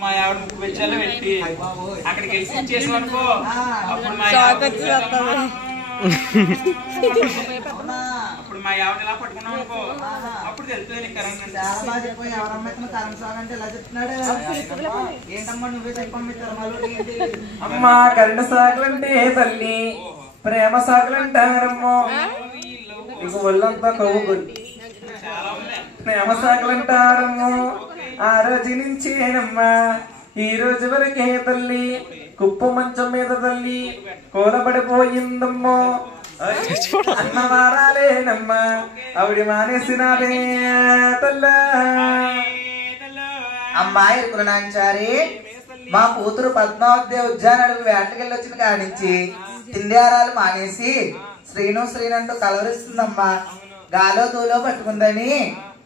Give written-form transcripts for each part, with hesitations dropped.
మా ఆవిడ ముక్కు పెంచాలో పెట్టి అక్కడికి వెళ్ళి చేసామనుకో అప్పుడు మా అప్పుడు మా ఆవిడ ఇలా పట్టుకున్నాం అనుకో అప్పుడు తెలుస్తుంది నీకు అమ్మా కరెంటు సాగులంటే తల్లి ప్రేమ సాగులంటారమ్మో నీకు ఒళ్ళంతా కవ్వుకుంది ప్రేమ సాగులంటారమ్మో ఆ రోజు నుంచేనమ్మా ఈ రోజు వరకే తల్లి కుప్ప మంచం మీద తల్లి కూలబడిపోయిందమ్మో అన్న వారాలేనమ్మా ఆవిడ మానేసినాదే తల్లా. అమ్మాయి కులనాంచారి మా కూతురు పద్మావతి ఉద్యాన అడుగు వేటకెళ్ళి వచ్చిన కానించి తిండియారాలు మానేసి శ్రీనంటూ కలవరిస్తుందమ్మా. గాలో తూలో పట్టుకుందని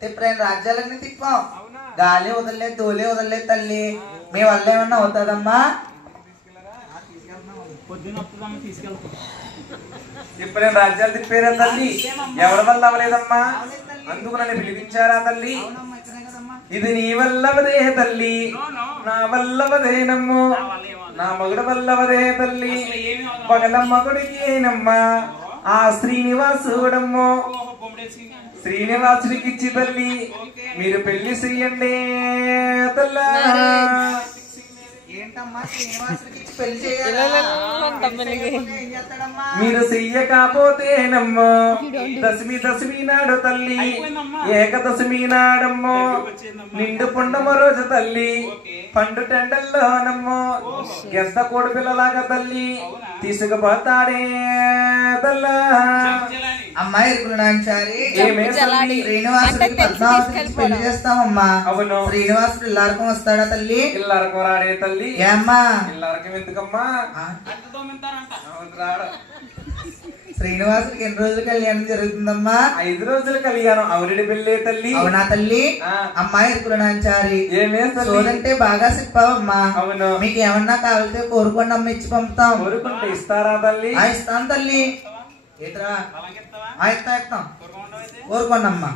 తిప్పలేని రాజ్యాలన్నీ తిప్పాం. గాలి వదలలేదు తూలే వదలలేదు తల్లి. మీ వల్ల ఏమన్నా అవుతుందమ్మా? తిప్పలేని రాజ్యాలు తిప్పేరా తల్లి? ఎవరి వల్ల అవ్వలేదమ్మా, అందుకు నన్ను పిలిపించారా తల్లి? ఇది నీ వల్లవదే తల్లి, నా వల్లవదేనమ్మో, నా మగుడు వల్లవదే తల్లి. పగల మగుడికేనమ్మా ఆ శ్రీనివాసుడమ్మో. శ్రీనివాసుడికి ఇచ్చి తల్లి మీరు పెళ్లి చెయ్యండి తల్లా. మీరు చెయ్యకపోతేనమ్మో దశమి నాడు తల్లి ఏకదశమి నాడమ్మో నిండు పుండమ రోజు తల్లి పండు టెండల్లోనమ్మో గెద్ద కోడి పిల్లలాగా తల్లి తీసుకుపోతాడే తల్లా. అమ్మాయి శ్రీనివాసుడికి పద్మావతికి పెళ్లి చేస్తామమ్మా. అవును. శ్రీనివాసుడు ఇల్లారకం వస్తాడా తల్లి? ఇల్లారకం రాడే తల్లి. ఏమ్మా ఇల్లారకం ఎందుకమ్మా? శ్రీనివాసుడికి ఎన్ని రోజులు కళ్యాణం జరుగుతుందమ్మా? 5 రోజుల కళ్యాణం. అవునడి పెళ్ళే తల్లి. అవునా తల్లి? అమ్మాయి కులనాంచారి సోదంటే బాగా చెప్పావమ్మా. అవును. మీకు ఏమన్నా కావాలితే కోరుకోండి అమ్మ, ఇచ్చి పంపుతాం. కోరుకుంటే ఇస్తారా తల్లి? ఇస్తాను తల్లి. కోరుకోండి అమ్మా.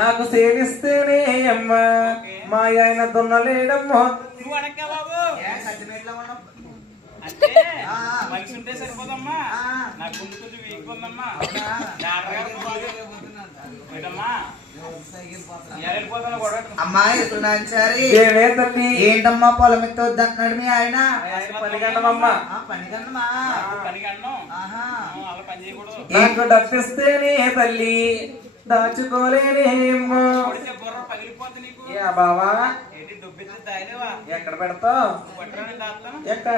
నాకు సేవిస్తేనే అమ్మా మా ఆయన దున్నలేడమ్మో. మనిషి ఉంటే సరిపోదమ్మా, నాకు ముందు కొంచెం వీక్ ఉందమ్మా. అమ్మాయి ఏంటమ్మా పొలం ఎత్త వద్దంటున్నాడు మీ ఆయన? పనిగండమమ్మా. నాకు డబ్బిస్తేనే తల్లి దాచుకోలేనేమో. బావా ఎక్కడ పెడతావు? ఎక్కడ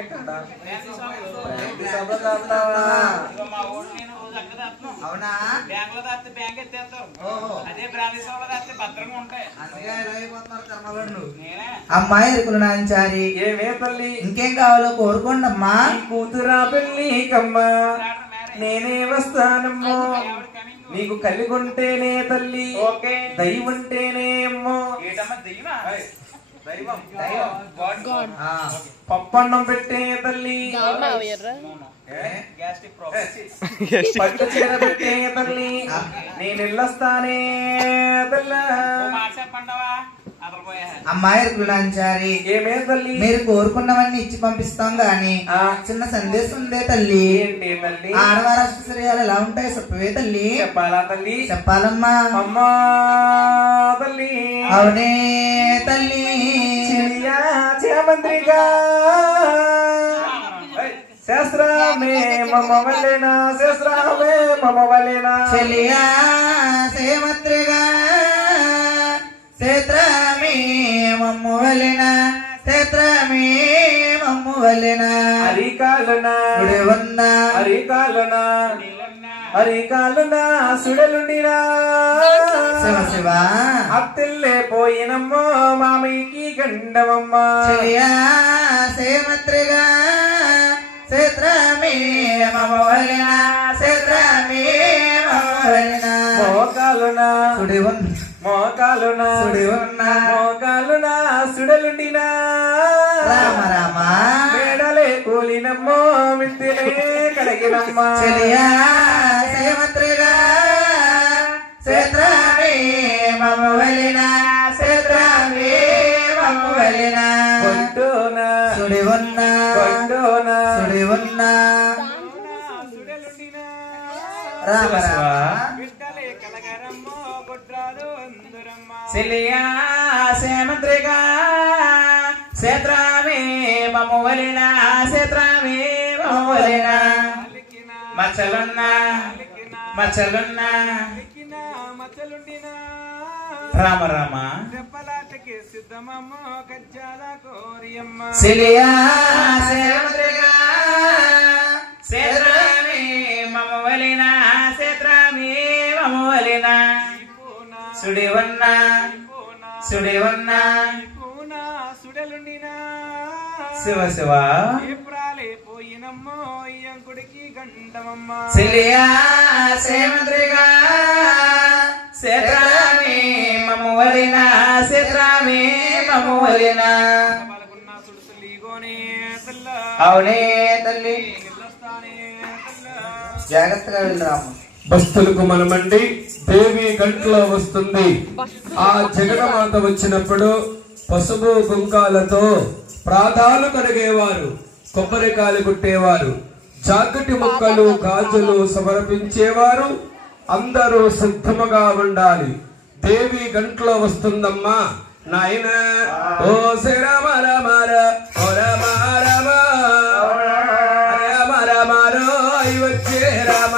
ఎక్కడ అవునా? అమ్మాయి కులనాంచారి ఏమే తల్లి ఇంకేం కావాలో కోరుకోండి అమ్మా. కూతురా పెళ్ళికమ్మా నేనే వస్తానమ్మో. నీకు కలిగుంటేనే తల్లి దైవుంటేనే అమ్మో. పప్పన్నం పెట్టే తల్లి పట్టు చీర పెట్టే తల్లి నేను వెళ్ళొస్తానే తల్లా. అమ్మాయి కులాంచారి ఏమే తల్లి మీరు కోరుకున్నవన్నీ ఇచ్చి పంపిస్తాం గాని చిన్న సందేశం ఉందే తల్లి. ఆడవారి అష్టశ్రేయాలు ఎలా ఉంటాయి చెప్పవే తల్లి? చెప్పాలా తల్లి? చెప్పాలమ్మా. అమ్మా తల్లి. అవునే తల్లి. మంత్రిగా శాస్త్రమే మమ వల్లేనా శాస్త్రమే మమ వల్లేనా చెలియా సేమత్రిగా క్షేత్రమే మమ్ము వలెనా క్షేత్రమే మమ్ము వలెనా అరికాలునా సుడవన్నా అరికాలునా అరికాలునా సుడలుండినా శివ శివ అత్తెల్లే పోయినమ్మో మామయ్యకి గండమమ్మ. చెలియా సేమత్రిగా క్షేత్రమే మమ్మ వలెనా క్షేత్రమే మమ్ము వలెనా మోకాలునా సుడవన్నా మోకాలునా సుడవన్నా మోకాలునా సుడలుండినా రామ రామ మేడలే కూలినమ్మో మిత్తిలే కడిగినమ్మ. చెలియా సేమత్రిగా క్షేత్రమే మమ్మ వలెనా క్షేత్రమే మమ్మ వెళ్ళిన కొట్టున సుడి ఉన్న కొట్టున సుడి ఉన్న రామ రామ సిలియా సేమంత్రిగా సేత్రామే మమ్మవలిన సేత్రామే మమ్మవలిన మచ్చలున్నా మచ్చలున్నా రామ రామ సిలియా సేమంత్రిగా సేత్రామే మమ్మవలిన సేత్రామే మమ్మవలిన సుడి ఉన్నా సుడి ఉన్నా శివ శివ సిలియా సేమంత్రిగా సేత్రామే మమ్మవలిన సేత్రామే మమ్మవలిన అవునే తల్లి జాగ్రత్తగా వెళ్ళరాము భక్తులకు మనమండి దేవి గంటలో వస్తుంది. ఆ జగన్మాత వచ్చినప్పుడు పసుపు కుంకాలతో ప్రాతాలు కడిగేవారు, కొబ్బరికాయలు కుట్టేవారు, జాగటి ముక్కలు గాజులు సమర్పించేవారు. అందరూ సిద్ధముగా ఉండాలి. దేవి గంటలో వస్తుందమ్మా నాయన. ఓ శ్రీరామ రామ ఓ రామ రామ రామ రామ వచ్చే రామ